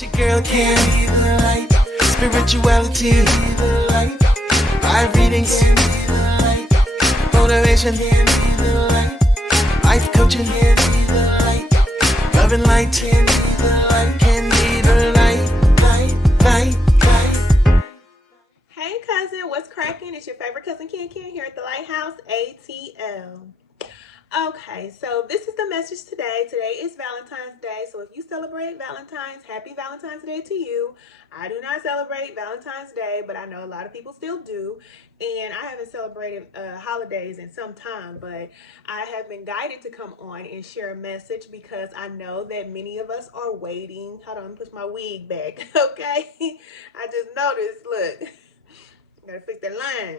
It's your girl Candy, the light. Spirituality, the light. Live readings, the light. Motivation, the light. Life coaching, the light. Love and light, the light. Candy, the light, light. Hey cousin, what's cracking? It's your favorite cousin Ken here at the Lighthouse ATL. Okay, so this is the message today. Today is Valentine's Day, so if you celebrate Valentine's, happy Valentine's Day to you. I do not celebrate Valentine's Day, but I know a lot of people still do, and I haven't celebrated holidays in some time, but I have been guided to come on and share a message because I know that many of us are waiting. Hold on, push my wig back, okay? I just noticed, look, gotta fix that line.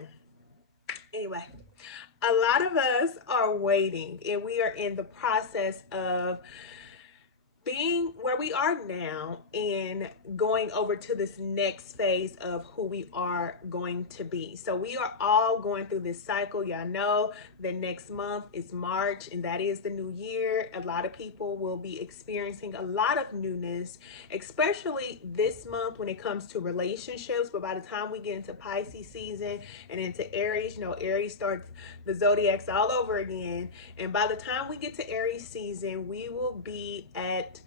Anyway. A lot of us are waiting, and we are in the process of being where we are now and going over to this next phase of who we are going to be. So we are all going through this cycle. Y'all know that next month is March, and that is the new year. A lot of people will be experiencing a lot of newness, especially this month when it comes to relationships. But by the time we get into Pisces season and into Aries, you know, Aries starts the zodiacs all over again. And by the time we get to Aries season, we will be at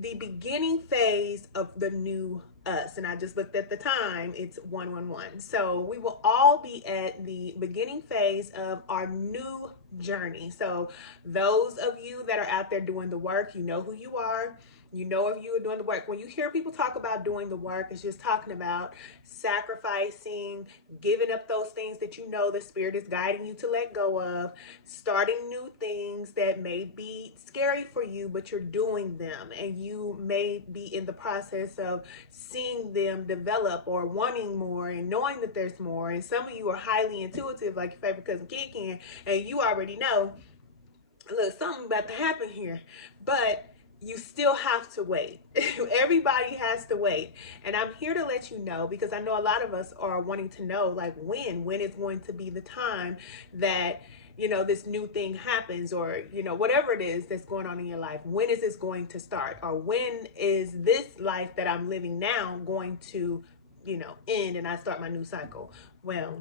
the beginning phase of the new us. And I just looked at the time, it's 111. So we will all be at the beginning phase of our new journey. So those of you that are out there doing the work, you know who you are. You know if you are doing the work. When you hear people talk about doing the work, it's just talking about sacrificing, giving up those things that you know the Spirit is guiding you to let go of, starting new things that may be scary for you, but you're doing them, and you may be in the process of seeing them develop or wanting more and knowing that there's more. And some of you are highly intuitive, like your favorite cousin Ken, and you already know, look, something about to happen here, but you still have to wait. Everybody has to wait. And I'm here to let you know, because I know a lot of us are wanting to know, like, when is going to be the time that, you know, this new thing happens, or, you know, whatever it is that's going on in your life. When is this going to start? Or when is this life that I'm living now going to, you know, end and I start my new cycle? Well,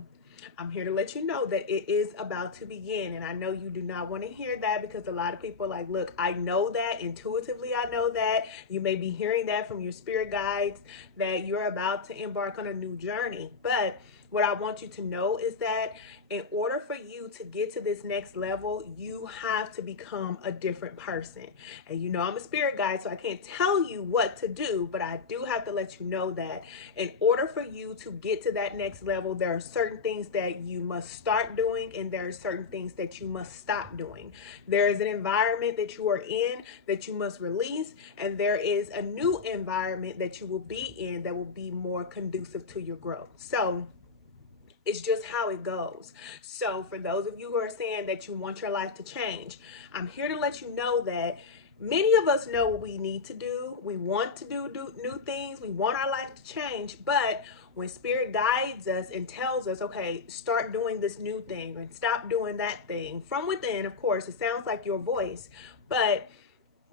I'm here to let you know that it is about to begin. And I know you do not want to hear that, because a lot of people are like, look, I know that intuitively. I know that you may be hearing that from your spirit guides, that you're about to embark on a new journey. But what I want you to know is that in order for you to get to this next level, you have to become a different person. And you know, I'm a spirit guide, so I can't tell you what to do, but I do have to let you know that in order for you to get to that next level, there are certain things that you must start doing, and there are certain things that you must stop doing. There is an environment that you are in that you must release, and there is a new environment that you will be in that will be more conducive to your growth. So it's just how it goes. So for those of you who are saying that you want your life to change, I'm here to let you know that many of us know what we need to do. We want to do new things. We want our life to change. But when Spirit guides us and tells us, okay, start doing this new thing and stop doing that thing, from within, of course, it sounds like your voice, but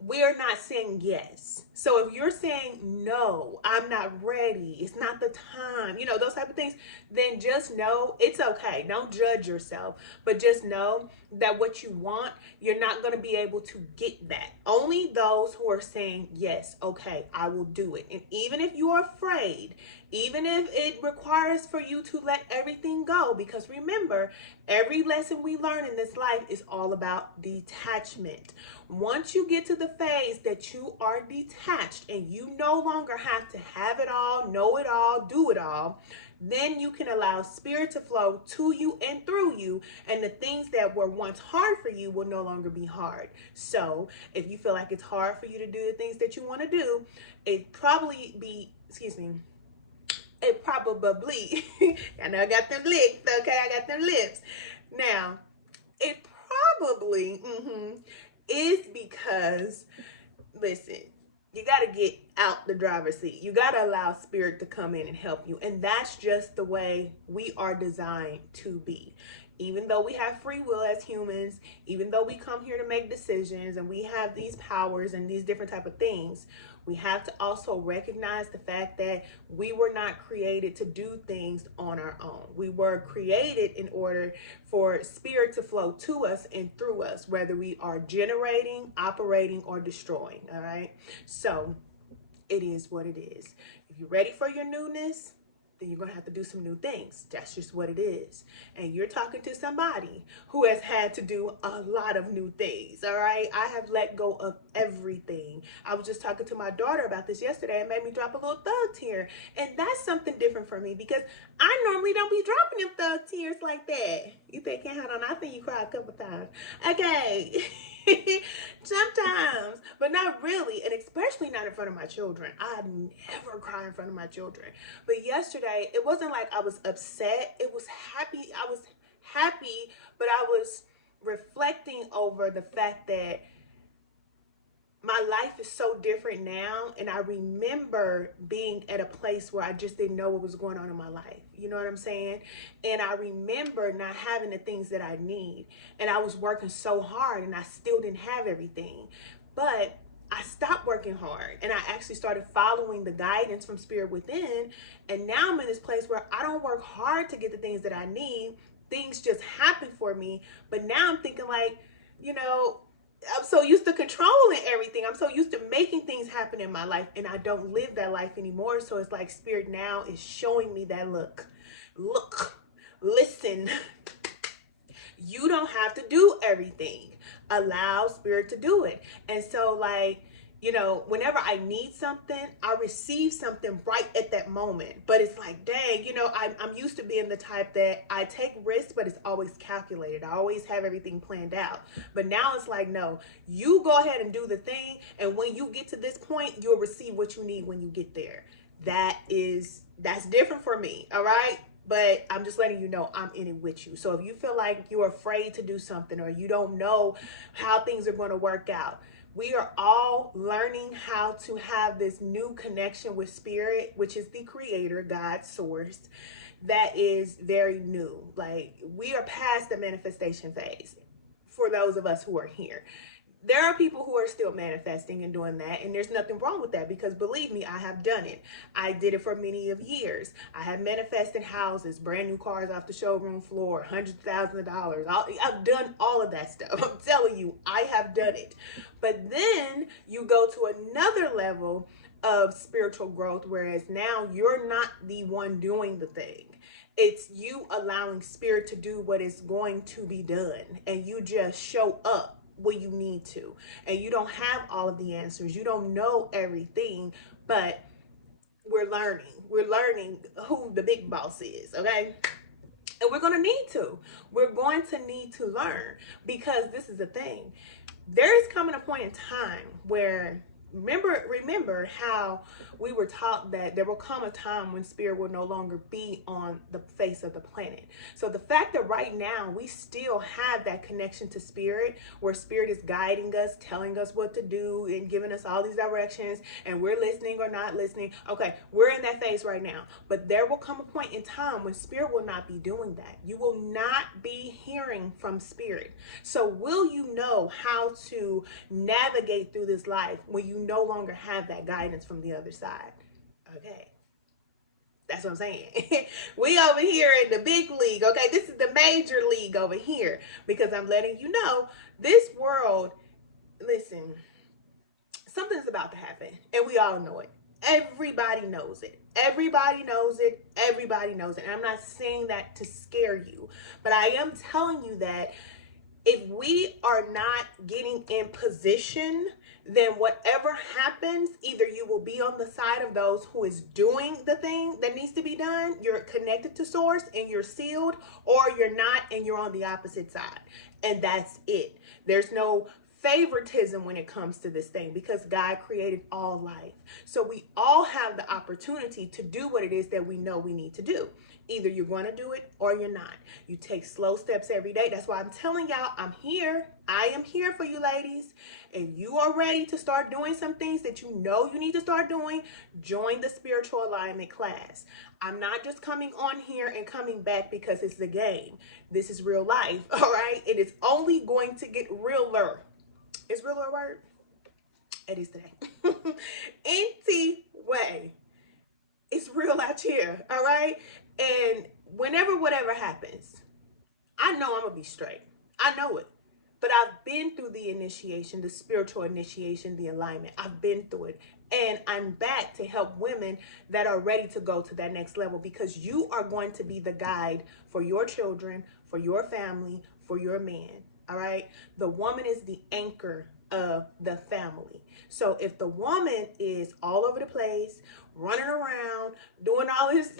we're not saying yes. So if you're saying, no, I'm not ready, it's not the time, you know, those type of things, then just know it's okay. Don't judge yourself, but just know that what you want, you're not going to be able to get that. Only those who are saying, yes, okay, I will do it. And even if you are afraid, even if it requires for you to let everything go, because remember, every lesson we learn in this life is all about detachment. Once you get to the phase that you are detached and you no longer have to have it all, know it all, do it all, then you can allow Spirit to flow to you and through you, and the things that were once hard for you will no longer be hard. So if you feel like it's hard for you to do the things that you want to do, it probably, I know I got them lips, okay? I got them lips. Now, it probably is because, listen, you got to get out the driver's seat. You got to allow Spirit to come in and help you. And that's just the way we are designed to be. even though we have free will as humans, even though we come here to make decisions and we have these powers and these different type of things, we have to also recognize the fact that we were not created to do things on our own. We were created in order for spirit to flow to us and through us, whether we are generating, operating, or destroying. All right. So it is what it is. If you're ready for your newness, then you're going to have to do some new things. That's just what it is. And you're talking to somebody who has had to do a lot of new things, all right? I have let go of everything. I was just talking to my daughter about this yesterday. It made me drop a little thug tear. And that's something different for me because I normally don't be dropping them thug tears like that. You think, hold on, I think you cried a couple times. Okay. Sometimes, but not really, and especially not in front of my children. I never cry in front of my children. But yesterday, it wasn't like I was upset. It was happy. I was happy, but I was reflecting over the fact that my life is so different now, and I remember being at a place where I just didn't know what was going on in my life. You know what I'm saying? And I remember not having the things that I need, and I was working so hard, and I still didn't have everything. But I stopped working hard, and I actually started following the guidance from Spirit within, and now I'm in this place where I don't work hard to get the things that I need. Things just happen for me. But now I'm thinking like, you know, I'm so used to controlling everything. I'm so used to making things happen in my life, and I don't live that life anymore. So it's like Spirit now is showing me that look, listen, you don't have to do everything. Allow Spirit to do it. And so like, you know, whenever I need something, I receive something right at that moment. But it's like, dang, you know, I'm used to being the type that I take risks, but it's always calculated. I always have everything planned out. But now it's like, no, you go ahead and do the thing. And when you get to this point, you'll receive what you need when you get there. That's different for me. All right. But I'm just letting you know I'm in it with you. So if you feel like you're afraid to do something or you don't know how things are going to work out, we are all learning how to have this new connection with Spirit, which is the Creator, God's source, that is very new. Like, we are past the manifestation phase for those of us who are here. There are people who are still manifesting and doing that, and there's nothing wrong with that because believe me, I have done it. I did it for many of years. I have manifested houses, brand new cars off the showroom floor, hundreds of thousands of dollars. I've done all of that stuff. I'm telling you, I have done it. But then you go to another level of spiritual growth, whereas now you're not the one doing the thing. It's you allowing Spirit to do what is going to be done, and you just show up when you need to. And you don't have all of the answers. You don't know everything, but we're learning. We're learning who the big boss is, okay? And we're going to need to. We're going to need to learn because this is the thing. There is coming a point in time where remember how we were taught that there will come a time when Spirit will no longer be on the face of the planet. So the fact that right now we still have that connection to Spirit, where Spirit is guiding us, telling us what to do and giving us all these directions, and we're listening or not listening. Okay, we're in that phase right now. But there will come a point in time when Spirit will not be doing that. You will not be hearing from Spirit. So will you know how to navigate through this life when you no longer have that guidance from the other side? Okay, that's what I'm saying. We over here in the big league. Okay, this is the major league over here because I'm letting you know this world, listen, something's about to happen and we all know it. Everybody knows it. Everybody knows it. Everybody knows it. And I'm not saying that to scare you, but I am telling you that if we are not getting in position, then whatever happens, either you will be on the side of those who is doing the thing that needs to be done, you're connected to source and you're sealed, or you're not and you're on the opposite side. And that's it. There's no favoritism when it comes to this thing, because God created all life. So we all have the opportunity to do what it is that we know we need to do. Either you're going to do it or you're not. You take slow steps every day. That's why I'm telling y'all, I'm here. I am here for you ladies. If you are ready to start doing some things that you know you need to start doing, join the spiritual alignment class. I'm not just coming on here and coming back because it's the game. This is real life, all right? It is only going to get realer. Is realer a word? It is today. Anyway, it's real out here, all right? And whenever whatever happens, I know I'm going to be straight. I know it. But I've been through the initiation, the spiritual initiation, the alignment. I've been through it. And I'm back to help women that are ready to go to that next level, because you are going to be the guide for your children, for your family, for your man. All right. The woman is the anchor of the family. So if the woman is all over the place, running around, doing all this,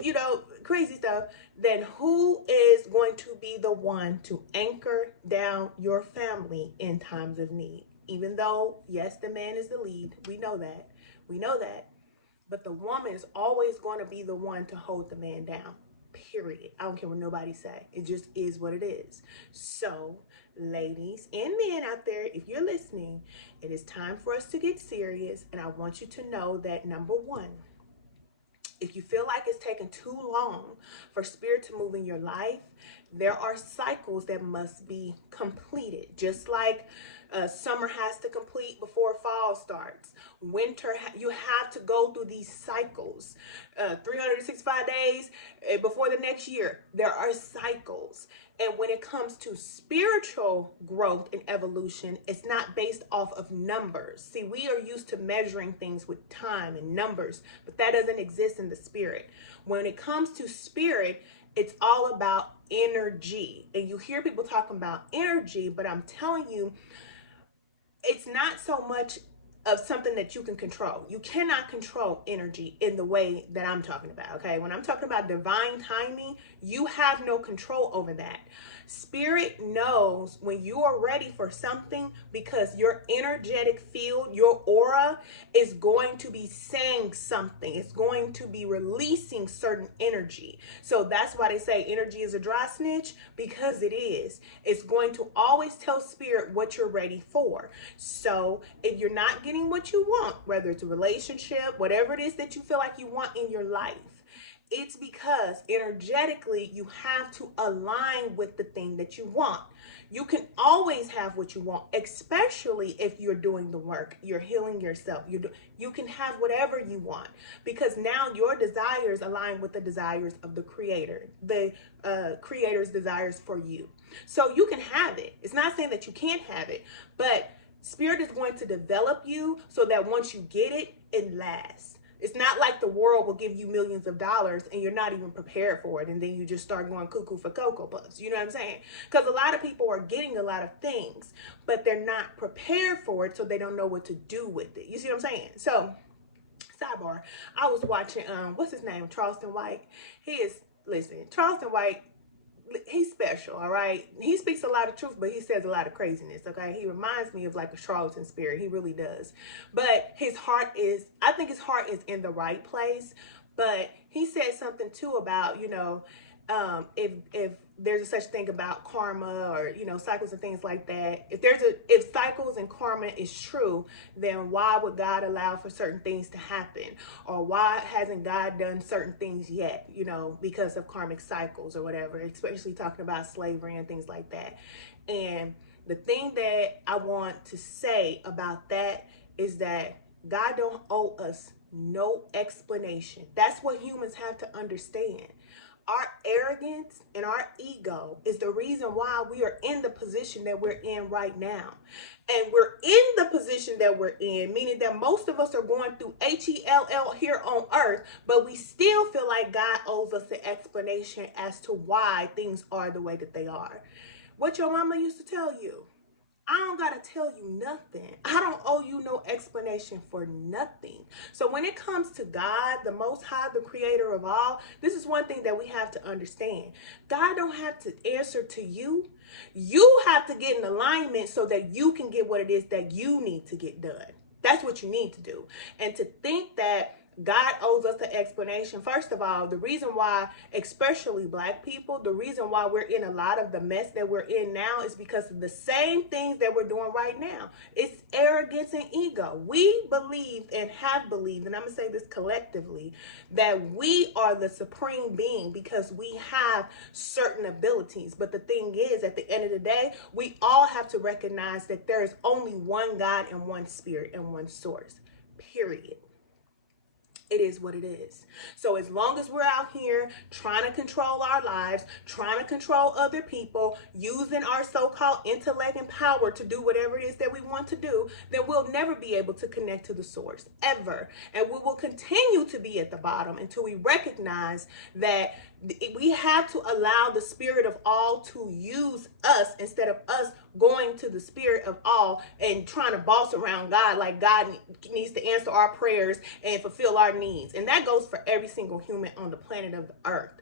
crazy stuff, then who is going to be the one to anchor down your family in times of need? Even though, yes, the man is the lead. We know that. We know that. But the woman is always going to be the one to hold the man down. Period. I don't care what nobody say. It just is what it is. So, ladies and men out there, if you're listening, it is time for us to get serious. And I want you to know that, number one, if you feel like it's taking too long for spirit to move in your life, there are cycles that must be completed. Just like summer has to complete before fall starts. Winter, you have to go through these cycles. 365 days before the next year. There are cycles. And when it comes to spiritual growth and evolution, it's not based off of numbers. See, we are used to measuring things with time and numbers, but that doesn't exist in the spirit. When it comes to spirit, it's all about energy. And you hear people talking about energy, but I'm telling you, it's not so much of something that you can control. You cannot control energy in the way that I'm talking about, okay? When I'm talking about divine timing, you have no control over that. Spirit knows when you are ready for something, because your energetic field, your aura is going to be saying something. It's going to be releasing certain energy. So that's why they say energy is a dry snitch, because it is. It's going to always tell spirit what you're ready for. So if you're not getting what you want, whether it's a relationship, whatever it is that you feel like you want in your life, it's because energetically you have to align with the thing that you want. You can always have what you want, especially if you're doing the work, you're healing yourself. You can have whatever you want, because now your desires align with the desires of the creator, the creator's desires for you. So you can have it. It's not saying that you can't have it, but spirit is going to develop you so that once you get it, it lasts. It's not like the world will give you millions of dollars and you're not even prepared for it, and then you just start going cuckoo for Cocoa Puffs. You know what I'm saying? Because a lot of people are getting a lot of things, but they're not prepared for it, so they don't know what to do with it. You see what I'm saying? So, sidebar, I was watching, what's his name? Charleston White. Charleston White, he's special, all right? He speaks a lot of truth, but he says a lot of craziness, okay? He reminds me of like a charlatan spirit. He really does. But I think his heart is in the right place. But he said something too about, if there's a such thing about karma, or, cycles and things like that. If cycles and karma is true, then why would God allow for certain things to happen? Or why hasn't God done certain things yet, because of karmic cycles or whatever, especially talking about slavery and things like that. And the thing that I want to say about that is that God don't owe us no explanation. That's what humans have to understand. Our arrogance and our ego is the reason why we are in the position that we're in right now. And we're in the position that we're in, meaning that most of us are going through HELL here on earth, but we still feel like God owes us an explanation as to why things are the way that they are. What your mama used to tell you. I don't got to tell you nothing. I don't owe you no explanation for nothing. So when it comes to God, the Most High, the creator of all, this is one thing that we have to understand. God don't have to answer to you. You have to get in alignment so that you can get what it is that you need to get done. That's what you need to do. And to think that God owes us an explanation. First of all, the reason why, especially Black people, the reason why we're in a lot of the mess that we're in now is because of the same things that we're doing right now. It's arrogance and ego. We believe and have believed, and I'm going to say this collectively, that we are the supreme being because we have certain abilities. But the thing is, at the end of the day, we all have to recognize that there is only one God and one spirit and one source, period. It is what it is. So as long as we're out here trying to control our lives, trying to control other people, using our so-called intellect and power to do whatever it is that we want to do, then we'll never be able to connect to the source, ever. And we will continue to be at the bottom until we recognize that we have to allow the spirit of all to use us instead of us going to the spirit of all and trying to boss around God like God needs to answer our prayers and fulfill our needs. And that goes for every single human on the planet of the earth.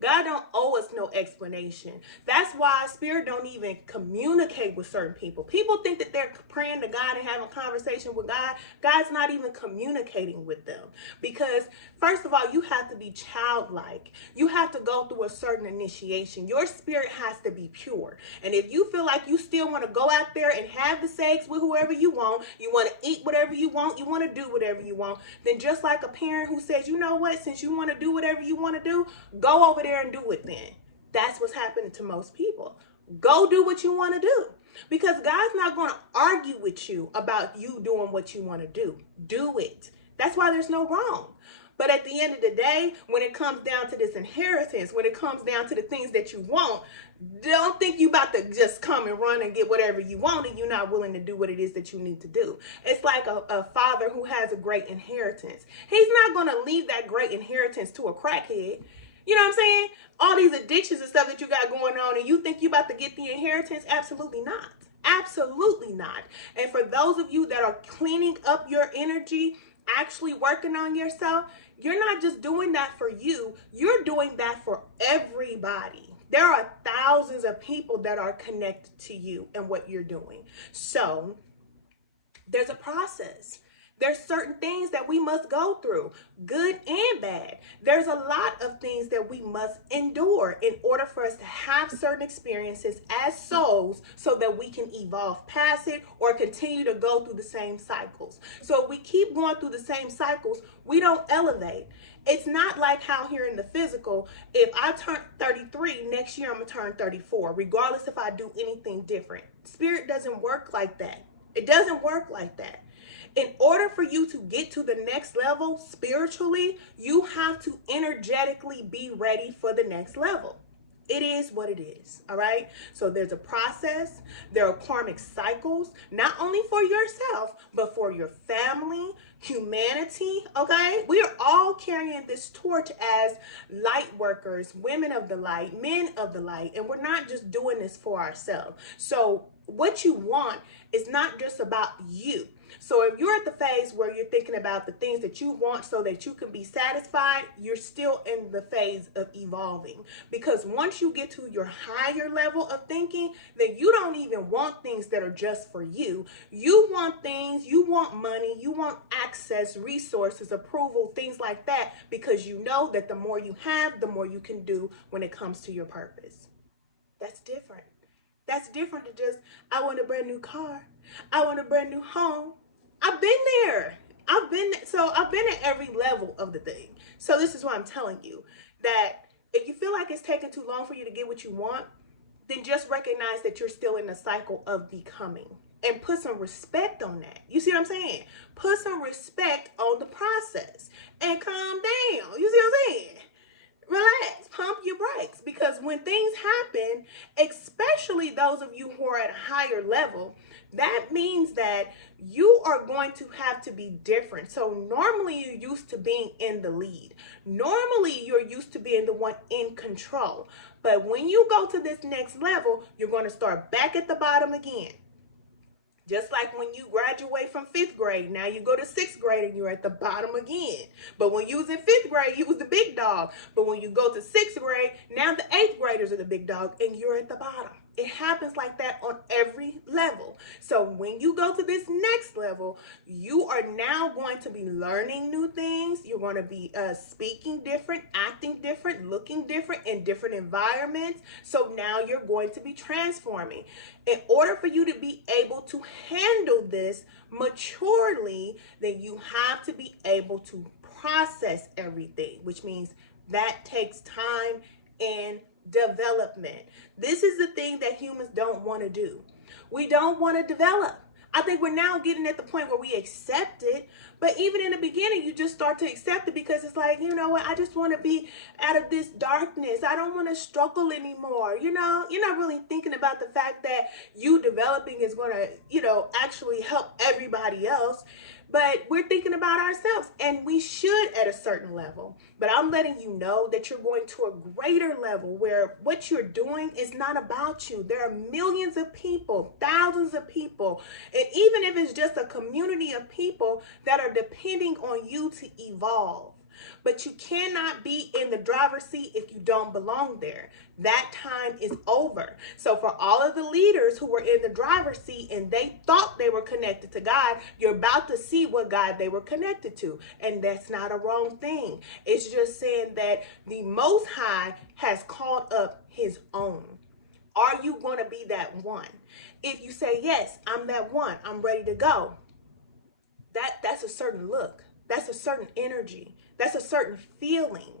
God don't owe us no explanation. That's why spirit don't even communicate with certain people. People think that they're praying to God and having a conversation with God. God's not even communicating with them. Because first of all, you have to be childlike. You have to go through a certain initiation. Your spirit has to be pure. And if you feel like you still want to go out there and have the sex with whoever you want to eat whatever you want to do whatever you want, then just like a parent who says, you know what, since you want to do whatever you want to do, go over there and do it then. That's what's happening to most people. Go do what you want to do. Because God's not going to argue with you about you doing what you want to do. Do it. That's why there's no wrong. But at the end of the day, when it comes down to this inheritance, when it comes down to the things that you want, don't think you about to just come and run and get whatever you want and you're not willing to do what it is that you need to do. It's like a father who has a great inheritance. He's not going to leave that great inheritance to a crackhead. You know what I'm saying? All these addictions and stuff that you got going on and you think you about to get the inheritance? Absolutely not. Absolutely not. And for those of you that are cleaning up your energy, actually working on yourself, you're not just doing that for you. You're doing that for everybody. There are thousands of people that are connected to you and what you're doing. So there's a process. There's certain things that we must go through, good and bad. There's a lot of things that we must endure in order for us to have certain experiences as souls so that we can evolve past it or continue to go through the same cycles. So if we keep going through the same cycles, we don't elevate. It's not like how here in the physical, if I turn 33, next year I'm going to turn 34, regardless if I do anything different. Spirit doesn't work like that. It doesn't work like that. In order for you to get to the next level spiritually, you have to energetically be ready for the next level. It is what it is, all right? So there's a process. There are karmic cycles, not only for yourself, but for your family, humanity, okay? We are all carrying this torch as light workers, women of the light, men of the light, and we're not just doing this for ourselves. So what you want is not just about you. So if you're at the phase where you're thinking about the things that you want so that you can be satisfied, you're still in the phase of evolving. Because once you get to your higher level of thinking, then you don't even want things that are just for you. You want things, you want money, you want access, resources, approval, things like that, because you know that the more you have, the more you can do when it comes to your purpose. That's different. That's different to just, I want a brand new car. I want a brand new home. I've been there. I've been at every level of the thing. So this is why I'm telling you that if you feel like it's taking too long for you to get what you want, then just recognize that you're still in the cycle of becoming and put some respect on that. You see what I'm saying? Put some respect on the process and calm down. You see what I'm saying? Relax, pump your brakes, because when things happen, especially those of you who are at a higher level, that means that you are going to have to be different. So normally you're used to being in the lead. Normally you're used to being the one in control. But when you go to this next level, you're going to start back at the bottom again. Just like when you graduate from 5th grade, now you go to 6th grade and you're at the bottom again. But when you was in 5th grade, you was the big dog. But when you go to 6th grade, now the 8th graders are the big dog and you're at the bottom. It happens like that on every level. So when you go to this next level, you are now going to be learning new things. You're going to be speaking different, acting different, looking different in different environments. So now you're going to be transforming. In order for you to be able to handle this maturely, then you have to be able to process everything, which means that takes time and development. This is the thing that humans don't want to do. We don't want to develop. I think we're now getting at the point where we accept it, but even in the beginning, you just start to accept it because it's like, you know what, I just want to be out of this darkness. I don't want to struggle anymore. You know, you're not really thinking about the fact that you developing is going to, actually help everybody else. But we're thinking about ourselves, and we should at a certain level. But I'm letting you know that you're going to a greater level where what you're doing is not about you. There are millions of people, thousands of people, and even if it's just a community of people that are depending on you to evolve. But you cannot be in the driver's seat if you don't belong there. That time is over. So for all of the leaders who were in the driver's seat and they thought they were connected to God, you're about to see what God they were connected to. And that's not a wrong thing. It's just saying that the Most High has called up his own. Are you going to be that one? If you say, yes, I'm that one, I'm ready to go. That's a certain look. That's a certain energy. That's a certain feeling.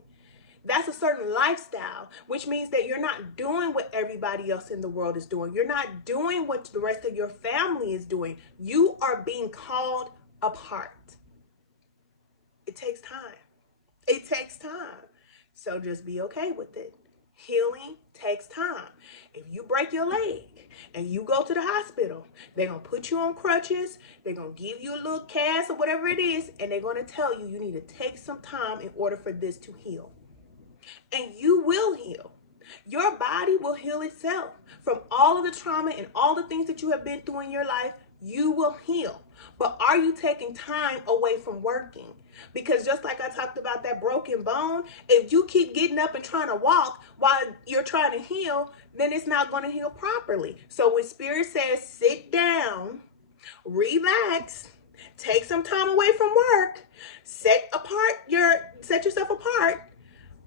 That's a certain lifestyle, which means that you're not doing what everybody else in the world is doing. You're not doing what the rest of your family is doing. You are being called apart. It takes time. It takes time. So just be okay with it. Healing takes time. If you break your leg and you go to the hospital, they're going to put you on crutches. They're going to give you a little cast or whatever it is. And they're going to tell you need to take some time in order for this to heal. And you will heal. Your body will heal itself from all of the trauma and all the things that you have been through in your life. You will heal. But are you taking time away from working? Because just like I talked about that broken bone, if you keep getting up and trying to walk while you're trying to heal, then it's not going to heal properly. So when Spirit says sit down, relax, take some time away from work, set yourself apart,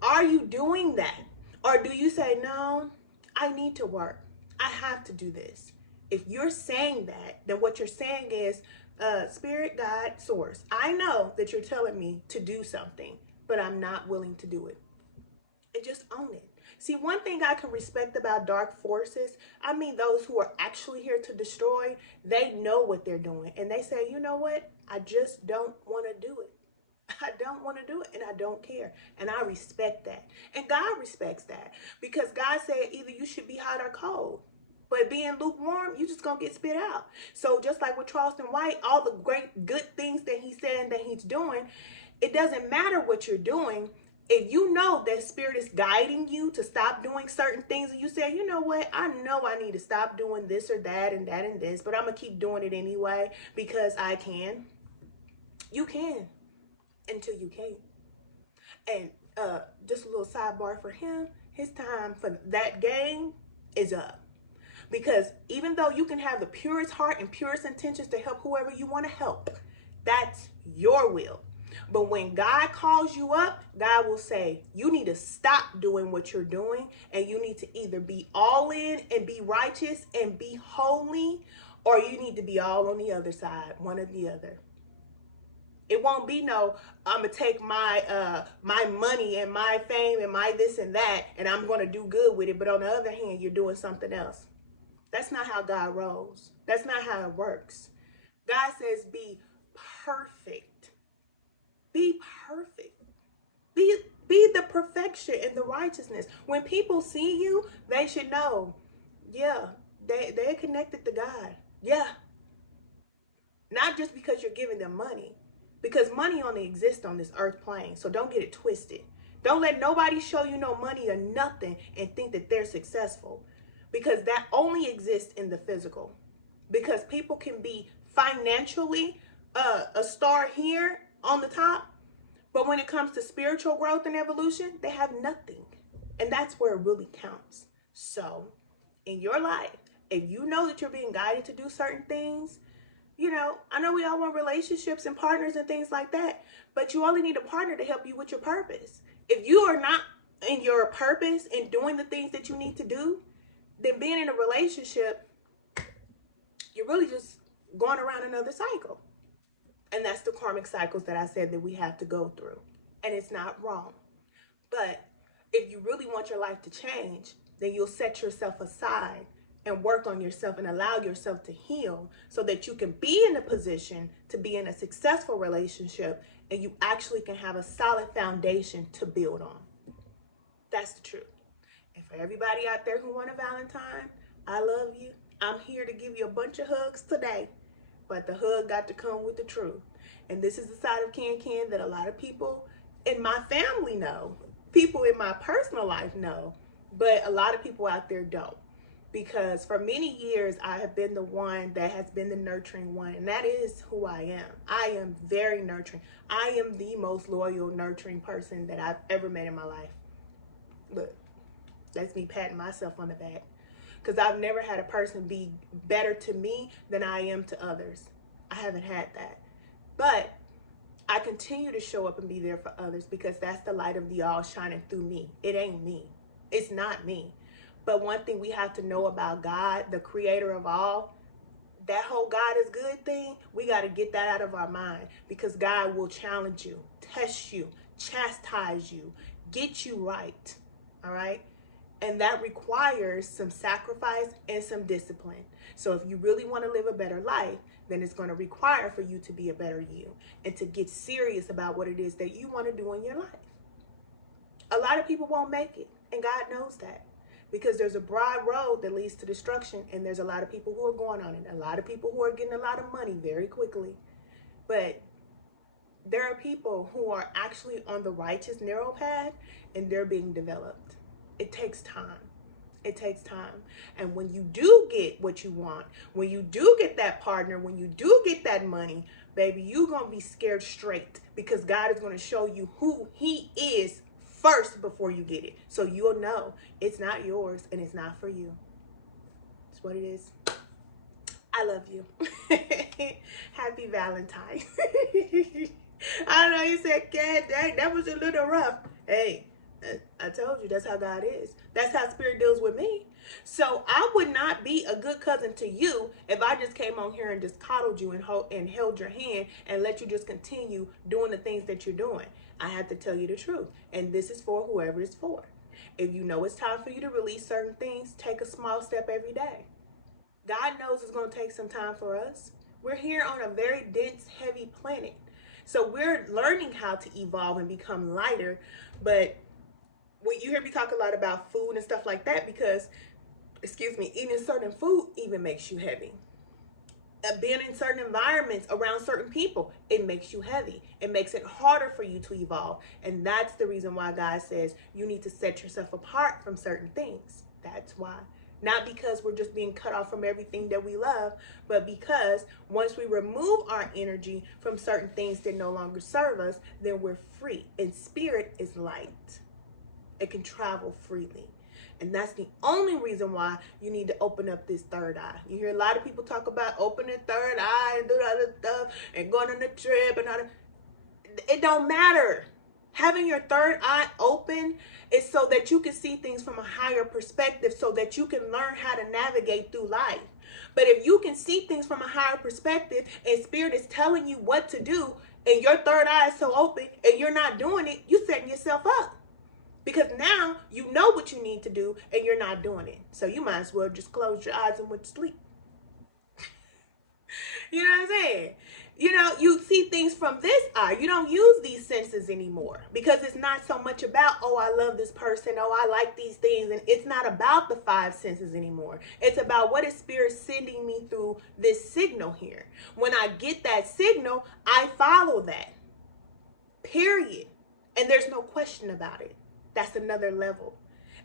are you doing that? Or do you say, no, I need to work. I have to do this. If you're saying that, then what you're saying is, Spirit, God, Source, I know that you're telling me to do something, but I'm not willing to do it. And just own it. See, one thing I can respect about dark forces, I mean those who are actually here to destroy, they know what they're doing. And they say, you know what? I just don't want to do it. I don't want to do it, and I don't care. And I respect that. And God respects that. Because God said either you should be hot or cold. But being lukewarm, you're just going to get spit out. So just like with Charleston White, all the great good things that he's saying that he's doing, it doesn't matter what you're doing. If you know that Spirit is guiding you to stop doing certain things, and you say, you know what, I know I need to stop doing this or that and that and this, but I'm going to keep doing it anyway because I can. You can until you can't. And just a little sidebar for him, his time for that game is up. Because even though you can have the purest heart and purest intentions to help whoever you want to help, that's your will. But when God calls you up, God will say, you need to stop doing what you're doing, and you need to either be all in and be righteous and be holy, or you need to be all on the other side, one or the other. It won't be no, I'm going to take my money and my fame and my this and that, and I'm going to do good with it. But on the other hand, you're doing something else. That's not how God rolls. That's not how it works. God says be perfect. Be perfect. Be the perfection and the righteousness. When people see you, they should know, yeah, they're connected to God. Yeah. Not just because you're giving them money. Because money only exists on this earth plane. So don't get it twisted. Don't let nobody show you no money or nothing and think that they're successful. Because that only exists in the physical. because people can be financially a star here on the top, but when it comes to spiritual growth and evolution, they have nothing. And that's where it really counts. So in your life, if you know that you're being guided to do certain things, you know, I know we all want relationships and partners and things like that, but you only need a partner to help you with your purpose. If you are not in your purpose and doing the things that you need to do, then being in a relationship, you're really just going around another cycle. And that's the karmic cycles that I said that we have to go through. And it's not wrong. But if you really want your life to change, then you'll set yourself aside and work on yourself and allow yourself to heal so that you can be in a position to be in a successful relationship and you actually can have a solid foundation to build on. That's the truth. And for everybody out there who want a Valentine, I love you. I'm here to give you a bunch of hugs today, but the hug got to come with the truth. And this is the side of Can that a lot of people in my family know, people in my personal life know, but a lot of people out there don't. Because for many years, I have been the one that has been the nurturing one, and that is who I am. I am very nurturing. I am the most loyal, nurturing person that I've ever met in my life. Look, that's me patting myself on the back. Because I've never had a person be better to me than I am to others. I haven't had that. But I continue to show up and be there for others because that's the light of the all shining through me. It ain't me. It's not me. But one thing we have to know about God, the creator of all, that whole God is good thing, we got to get that out of our mind because God will challenge you, test you, chastise you, get you right. All right? And that requires some sacrifice and some discipline. So if you really want to live a better life, then it's going to require for you to be a better you and to get serious about what it is that you want to do in your life. A lot of people won't make it, and God knows that. Because there's a broad road that leads to destruction, and there's a lot of people who are going on it. A lot of people who are getting a lot of money very quickly. But there are people who are actually on the righteous narrow path, and they're being developed. It takes time. It takes time. And when you do get what you want, when you do get that partner, when you do get that money, baby, you're going to be scared straight because God is going to show you who he is first before you get it. So you'll know it's not yours and it's not for you. It's what it is. I love you. Happy Valentine's. I know you said, "God dang, that was a little rough." Hey, I told you that's how God is. That's how Spirit deals with me. So I would not be a good cousin to you if I just came on here and just coddled you and held your hand and let you just continue doing the things that you're doing. I have to tell you the truth. And this is for whoever it's for. If you know it's time for you to release certain things, take a small step every day. God knows it's going to take some time for us. We're here on a very dense, heavy planet. So we're learning how to evolve and become lighter. But when you hear me talk a lot about food and stuff like that, because, eating certain food even makes you heavy. Being in certain environments around certain people, it makes you heavy. It makes it harder for you to evolve. And that's the reason why God says you need to set yourself apart from certain things. That's why. Not because we're just being cut off from everything that we love, but because once we remove our energy from certain things that no longer serve us, then we're free. And spirit is light. It can travel freely. And that's the only reason why you need to open up this third eye. You hear a lot of people talk about opening third eye and doing other stuff and going on a trip and all that. It don't matter. Having your third eye open is so that you can see things from a higher perspective, so that you can learn how to navigate through life. But if you can see things from a higher perspective and Spirit is telling you what to do and your third eye is so open and you're not doing it, you're setting yourself up. Because now you know what you need to do and you're not doing it. So you might as well just close your eyes and went to sleep. You know what I'm saying? You know, you see things from this eye. You don't use these senses anymore because it's not so much about, oh, I love this person. Oh, I like these things. And it's not about the five senses anymore. It's about what is Spirit sending me through this signal here. When I get that signal, I follow that. Period. And there's no question about it. That's another level.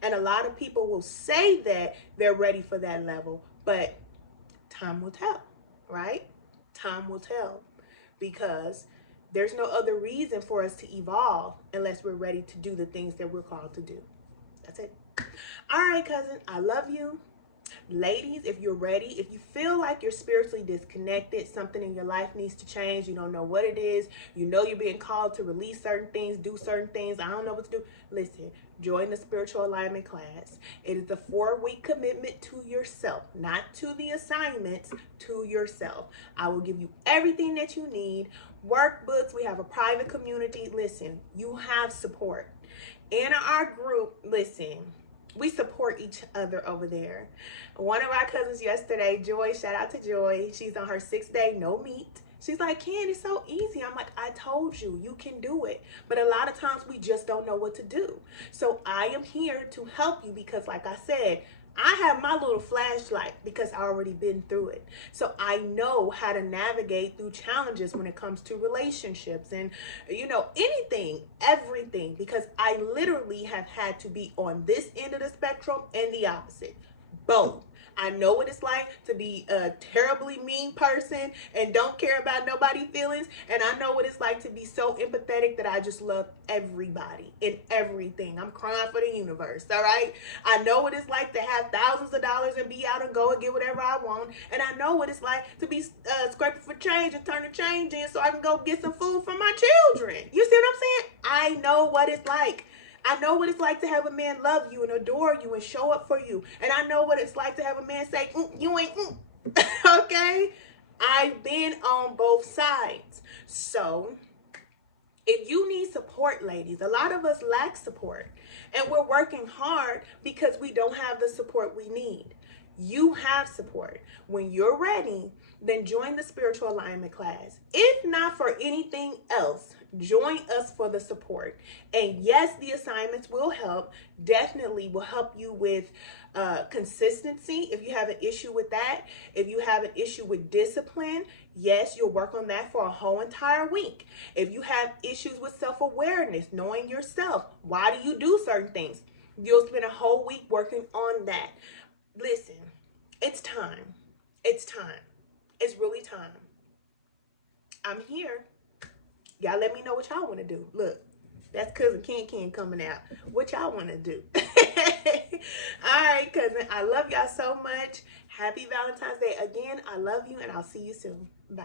And a lot of people will say that they're ready for that level, but time will tell, right? Time will tell, because there's no other reason for us to evolve unless we're ready to do the things that we're called to do. That's it. All right, cousin, I love you. Ladies, if you're ready, if you feel like you're spiritually disconnected, something in your life needs to change, you don't know what it is, you know you're being called to release certain things, do certain things, I don't know what to do, listen, join the spiritual alignment class. It is a 4-week commitment to yourself, not to the assignments, to yourself. I will give you everything that you need, workbooks, we have a private community. Listen, you have support. In our group, listen, we support each other over there. One of our cousins yesterday, Joy, shout out to Joy. She's on her 6th day, no meat. She's like, Ken, it's so easy. I'm like, I told you, you can do it. But a lot of times we just don't know what to do. So I am here to help you because, like I said, I have my little flashlight because I already been through it. So I know how to navigate through challenges when it comes to relationships and, you know, anything, everything, because I literally have had to be on this end of the spectrum and the opposite. Both. I know what it's like to be a terribly mean person and don't care about nobody's feelings. And I know what it's like to be so empathetic that I just love everybody and everything. I'm crying for the universe, all right? I know what it's like to have thousands of dollars and be out and go and get whatever I want. And I know what it's like to be scraping for change and turn the change in so I can go get some food for my children. You see what I'm saying? I know what it's like. I know what it's like to have a man love you and adore you and show up for you. And I know what it's like to have a man say, you ain't, okay? I've been on both sides. So if you need support, ladies, a lot of us lack support. And we're working hard because we don't have the support we need. You have support. When you're ready, then join the spiritual alignment class. If not for anything else, join us for the support. And yes, the assignments will help. Definitely will help you with consistency if you have an issue with that. If you have an issue with discipline, yes, you'll work on that for a whole entire week. If you have issues with self-awareness, knowing yourself, why do you do certain things? You'll spend a whole week working on that. Listen, it's time. It's time. It's really time. I'm here. Y'all let me know what y'all want to do. Look, that's Cousin Ken coming out. What y'all want to do? All right, cousin. I love y'all so much. Happy Valentine's Day again. I love you, and I'll see you soon. Bye.